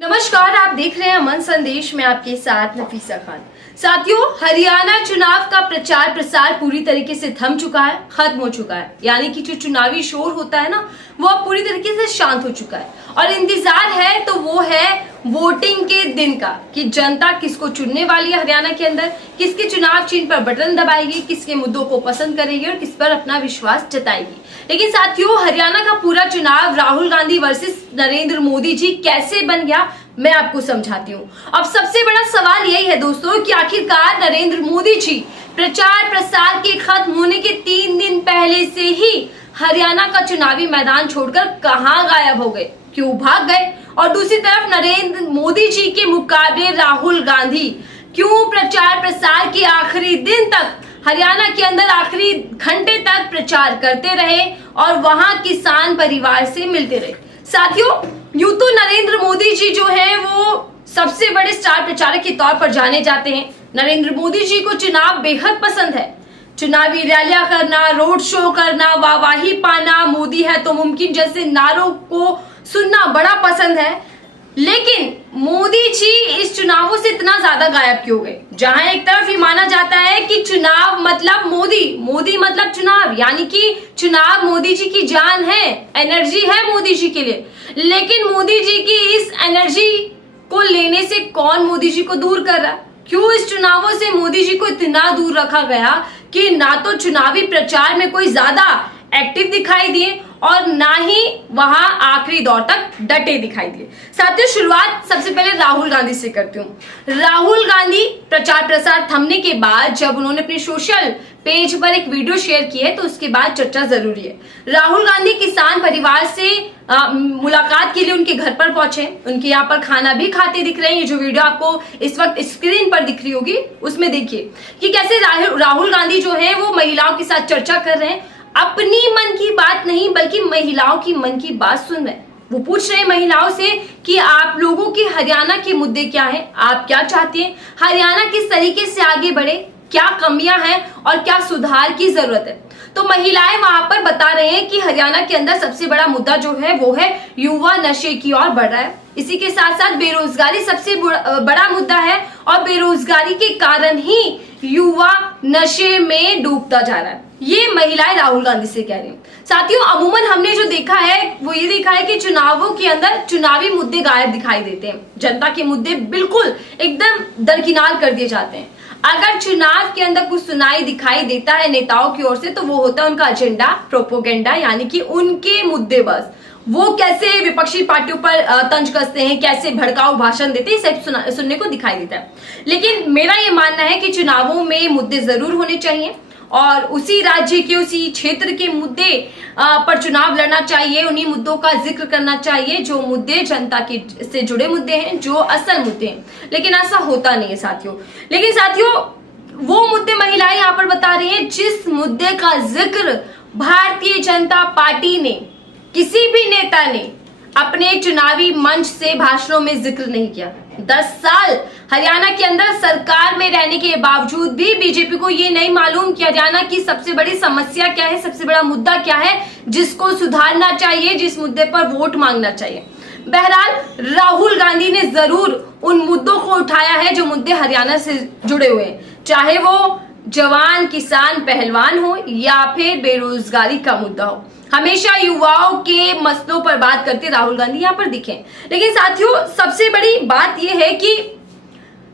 नमस्कार, आप देख रहे हैं अमन संदेश में आपके साथ नफीसा खान। साथियों, हरियाणा चुनाव का प्रचार प्रसार पूरी तरीके से थम चुका है, खत्म हो चुका है। यानी कि जो चुनावी शोर होता है ना, वो अब पूरी तरीके से शांत हो चुका है और इंतजार है तो वो है वोटिंग के दिन का कि जनता किसको चुनने वाली है हरियाणा के अंदर, किसके चुनाव चिन्ह पर बटन दबाएगी, किसके मुद्दों को पसंद करेगी और किस पर अपना विश्वास जताएगी। लेकिन साथियों, हरियाणा का पूरा चुनाव राहुल गांधी वर्सेस नरेंद्र मोदी जी कैसे बन गया, मैं आपको समझाती हूँ। अब सबसे बड़ा सवाल यही है दोस्तों कि आखिरकार नरेंद्र मोदी जी प्रचार प्रसार के खत्म होने के 3 दिन पहले से ही हरियाणा का चुनावी मैदान छोड़कर कहां गायब हो गए, क्यों भाग गए? और दूसरी तरफ नरेंद्र मोदी जी के मुकाबले राहुल गांधी क्यों प्रचार प्रसार के आखिरी दिन तक हरियाणा के अंदर आखिरी घंटे तक प्रचार करते रहे और वहां किसान परिवार से मिलते रहे। साथियों, यूं तो नरेंद्र मोदी जी जो है वो सबसे बड़े स्टार प्रचारक के तौर पर जाने जाते हैं। नरेंद्र मोदी जी को चुनाव बेहद पसंद है। चुनावी रैलियां करना, रोड शो करना, वाहवाही पाना, मोदी है तो मुमकिन जैसे नारों को सुनना बड़ा पसंद है। लेकिन मोदी जी इस चुनावों से इतना ज्यादा गायब क्यों गए? जहां एक तरफ ये माना जाता है कि चुनाव मतलब मोदी, मोदी मतलब चुनाव, यानी कि चुनाव मोदी जी की जान है, एनर्जी है मोदी जी के लिए। लेकिन मोदी जी की इस एनर्जी को लेने से कौन मोदी जी को दूर कर रहा? क्यों इस चुनावों से मोदी जी को इतना दूर रखा गया कि ना तो चुनावी प्रचार में कोई ज्यादा एक्टिव दिखाई दिए और ना ही वहां आखिरी दौर तक डटे दिखाई दिए। साथियों, शुरुआत सबसे पहले राहुल गांधी से करती हूँ। राहुल गांधी प्रचार प्रसार थमने के बाद जब उन्होंने अपने सोशल पेज पर एक वीडियो शेयर की है तो उसके बाद चर्चा जरूरी है। राहुल गांधी किसान परिवार से मुलाकात के लिए उनके घर पर पहुंचे, उनके यहाँ पर खाना भी खाते दिख रहे हैं। ये जो वीडियो आपको इस वक्त स्क्रीन पर दिख रही होगी उसमें देखिए कि कैसे राहुल गांधी जो है वो महिलाओं के साथ चर्चा कर रहे हैं। अपनी मन की बात नहीं बल्कि महिलाओं की मन की बात सुन रहे हैं। वो पूछ रहे हैं महिलाओं से कि आप लोगों के हरियाणा के मुद्दे क्या हैं, आप क्या चाहती हैं, हरियाणा किस तरीके से आगे बढ़े, क्या कमियां हैं और क्या सुधार की जरूरत है। तो महिलाएं वहां पर बता रहे हैं कि हरियाणा के अंदर सबसे बड़ा मुद्दा जो है वो है युवा नशे की ओर बढ़ रहा है। इसी के साथ साथ बेरोजगारी सबसे बड़ा मुद्दा है और बेरोजगारी के कारण ही युवा नशे में डूबता जा रहा है। ये महिलाएं राहुल गांधी से कह रही हैं। साथियों, अमूमन हमने जो देखा है वो ये देखा है कि चुनावों के अंदर चुनावी मुद्दे गायब दिखाई देते हैं, जनता के मुद्दे बिल्कुल एकदम दरकिनार कर दिए जाते हैं। अगर चुनाव के अंदर कुछ सुनाई दिखाई देता है नेताओं की ओर से तो वो होता है उनका एजेंडा, प्रोपोगेंडा, यानी कि उनके मुद्दे। बस वो कैसे विपक्षी पार्टियों पर तंज कसते हैं, कैसे भड़काऊ भाषण देते हैं, सब सुनने को दिखाई देता है। लेकिन मेरा ये मानना है कि चुनावों में मुद्दे जरूर होने चाहिए और उसी राज्य के, उसी क्षेत्र के मुद्दे पर चुनाव लड़ना चाहिए। उन्हीं मुद्दों का जिक्र करना चाहिए जो मुद्दे जनता के से जुड़े मुद्दे हैं, जो असल मुद्दे हैं। लेकिन ऐसा होता नहीं है साथियों। लेकिन साथियों, वो मुद्दे महिलाएं यहाँ पर बता रही हैं जिस मुद्दे का जिक्र भारतीय जनता पार्टी ने, किसी भी नेता ने अपने चुनावी मंच से भाषणों में जिक्र नहीं किया। 10 साल हरियाणा के अंदर सरकार में रहने के बावजूद भी बीजेपी को ये नहीं मालूम कि हरियाणा की सबसे बड़ी समस्या क्या है, सबसे बड़ा मुद्दा क्या है जिसको सुधारना चाहिए, जिस मुद्दे पर वोट मांगना चाहिए। बहरहाल राहुल गांधी ने जरूर उन मुद्दों को उठाया है जो मुद्दे हरियाणा से जुड़े हुए हैं, चाहे वो जवान किसान पहलवान हो या फिर बेरोजगारी का मुद्दा हो। हमेशा युवाओं के मसलों पर बात करते राहुल गांधी यहाँ पर दिखे। लेकिन साथियों, सबसे बड़ी बात यह है कि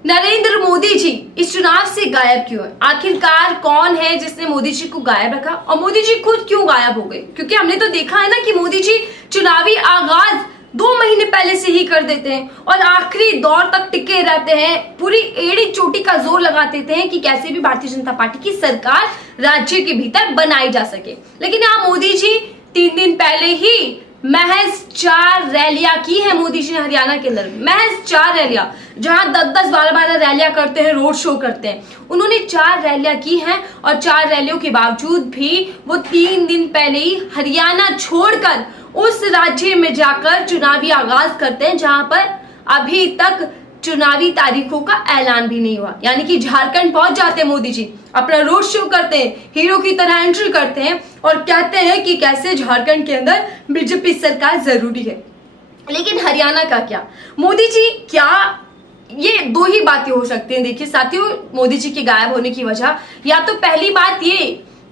नरेंद्र मोदी जी इस चुनाव से गायब क्यों है? आखिरकार कौन है जिसने मोदी जी को गायब रखा और मोदी जी खुद क्यों गायब हो गए? क्योंकि हमने तो देखा है ना कि मोदी जी चुनावी आगाज 2 महीने पहले से ही कर देते हैं और आखिरी दौर तक टिके रहते हैं, पूरी एड़ी चोटी का जोर लगा देते हैं कि कैसे भी भारतीय जनता पार्टी की सरकार राज्य के भीतर बनाई जा सके। लेकिन यहाँ मोदी जी 3 दिन पहले ही महज 4 रैलियां की है मोदी जी ने हरियाणा के अंदर, महज 4 रैलियां, जहां 10-10, 12-12 रैलियां करते हैं, रोड शो करते हैं। उन्होंने 4 रैलियां की हैं और 4 रैलियों के बावजूद भी वो 3 दिन पहले ही हरियाणा छोड़कर उस राज्य में जाकर चुनावी आगाज करते हैं जहां पर अभी तक चुनावी तारीखों का ऐलान भी नहीं हुआ। यानी कि झारखंड पहुंच जाते हैं मोदी जी, अपना रोड शो करते हैं, हीरो की तरह एंट्री करते हैं और कहते हैं कि कैसे झारखंड के अंदर बीजेपी सरकार जरूरी है। लेकिन हरियाणा का क्या, मोदी जी क्या, ये दो ही बातें हो सकती हैं। देखिए साथियों, मोदी जी के गायब होने की वजह, या तो पहली बात ये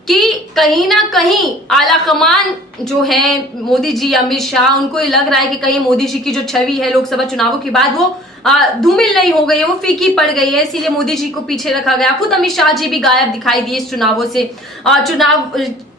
कि कहीं ना कहीं आला कमान जो है मोदी जी, अमित शाह, उनको ये लग रहा है कि कहीं मोदी जी की जो छवि है लोकसभा चुनावों के बाद वो धूमिल नहीं हो गई है, वो फीकी पड़ गई है, इसीलिए मोदी जी को पीछे रखा गया। खुद अमित शाह जी भी गायब दिखाई दिए इस चुनावों से। चुनाव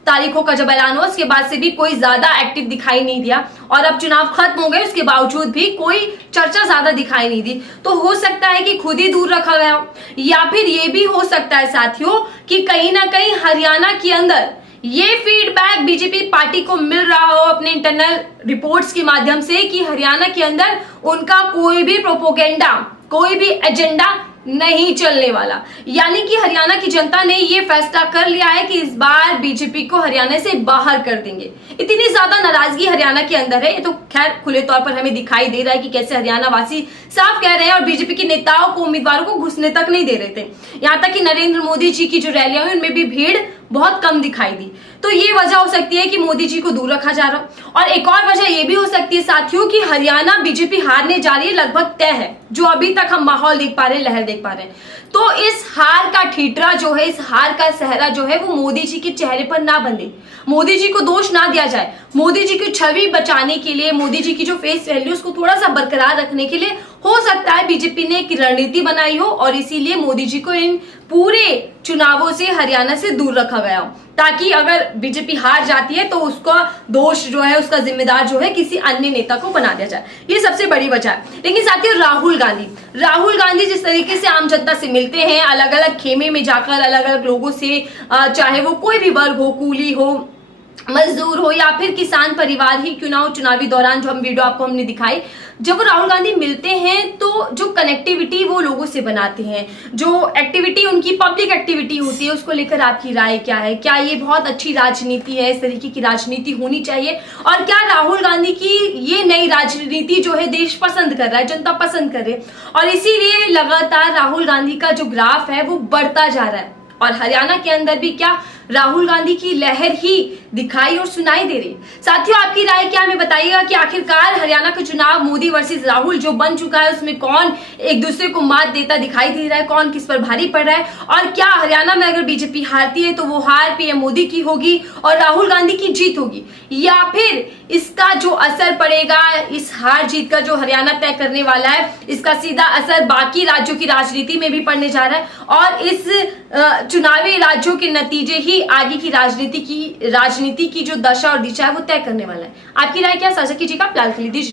तारीखों का जब ऐलान हुआ उसके बाद से भी कोई ज्यादा एक्टिव दिखाई नहीं दिया, और अब चुनाव खत्म हो गए उसके बावजूद भी कोई चर्चा ज्यादा दिखाई नहीं दी। तो हो सकता है कि खुद ही दूर रखा गया, या फिर ये भी हो सकता है साथियों कि कहीं ना कहीं हरियाणा के अंदर ये फीडबैक बीजेपी पार्टी को मिल रहा हो अपने इंटरनल रिपोर्ट्स के माध्यम से कि हरियाणा के अंदर उनका कोई भी प्रोपोगेंडा, कोई भी एजेंडा नहीं चलने वाला। यानी कि हरियाणा की जनता ने ये फैसला कर लिया है कि इस बार बीजेपी को हरियाणा से बाहर कर देंगे। इतनी ज्यादा नाराजगी हरियाणा के अंदर है, ये तो खैर खुले तौर पर हमें दिखाई दे रहा है कि कैसे हरियाणा वासी साफ कह रहे हैं, और बीजेपी के नेताओं को, उम्मीदवारों को घुसने तक नहीं दे रहे थे। यहाँ तक कि नरेंद्र मोदी जी की जो रैलियां हुई उनमें भी भीड़ बहुत कम दिखाई दी। तो ये वजह हो सकती है कि मोदी जी को दूर रखा जा रहा। और एक और वजह ये भी हो सकती है साथियों कि हरियाणा बीजेपी हारने जा रही है, लगभग तय है, जो अभी तक हम माहौल देख पा रहे हैं, लहर देख पा रहे हैं। तो इस हार का ठीटरा जो है, इस हार का सहरा जो है, वो मोदी जी के चेहरे पर ना बंधे, मोदी जी को दोष ना दिया जाए। मोदी जी की छवि बचाने के लिए, मोदी जी की जो फेस वैल्यू उसको थोड़ा सा बरकरार रखने के लिए हो सकता है बीजेपी ने एक रणनीति बनाई हो, और इसीलिए मोदी जी को इन पूरे चुनावों से हरियाणा से दूर रखा गया हो, ताकि अगर बीजेपी हार जाती है तो उसका दोष जो है, उसका जिम्मेदार जो है किसी अन्य नेता को बना दिया जाए। ये सबसे बड़ी वजह है। लेकिन साथियों राहुल गांधी जिस तरीके से आम जनता से मिलते हैं, अलग अलग खेमे में जाकर अलग अलग लोगों से, चाहे वो कोई भी वर्ग हो, कूली हो, मजदूर हो या फिर किसान परिवार ही क्यों ना हो, चुनावी दौरान जो हम वीडियो आपको हमने दिखाई, जब राहुल गांधी मिलते हैं तो जो कनेक्टिविटी वो लोगों से बनाते हैं, जो एक्टिविटी उनकी पब्लिक एक्टिविटी होती है, उसको लेकर आपकी राय क्या है? क्या ये बहुत अच्छी राजनीति है? इस तरीके की राजनीति होनी चाहिए? और क्या राहुल गांधी की ये नई राजनीति जो है देश पसंद कर रहा है, जनता पसंद कर रही है, और इसीलिए लगातार राहुल गांधी का जो ग्राफ है वो बढ़ता जा रहा है। और हरियाणा के अंदर भी क्या राहुल गांधी की लहर ही दिखाई और सुनाई दे रही। साथियों आपकी राय क्या, हमें बताइएगा कि आखिरकार हरियाणा का चुनाव मोदी वर्सेस राहुल जो बन चुका है, उसमें कौन एक दूसरे को मात देता दिखाई दे रहा है, कौन किस पर भारी पड़ रहा है, और क्या हरियाणा में अगर बीजेपी हारती है तो वो हार पीएम मोदी की होगी और राहुल गांधी की जीत होगी, या फिर इसका जो असर पड़ेगा, इस हार जीत का जो हरियाणा तय करने वाला है, इसका सीधा असर बाकी राज्यों की राजनीति में भी पड़ने जा रहा है, और इस चुनावी राज्यों के नतीजे ही आगे की राजनीति की जो दशा और दिशा है वो तय करने वाला है। आपकी राय क्या, साझा कीजिएगा, फिलहाल के लिए दीजिए।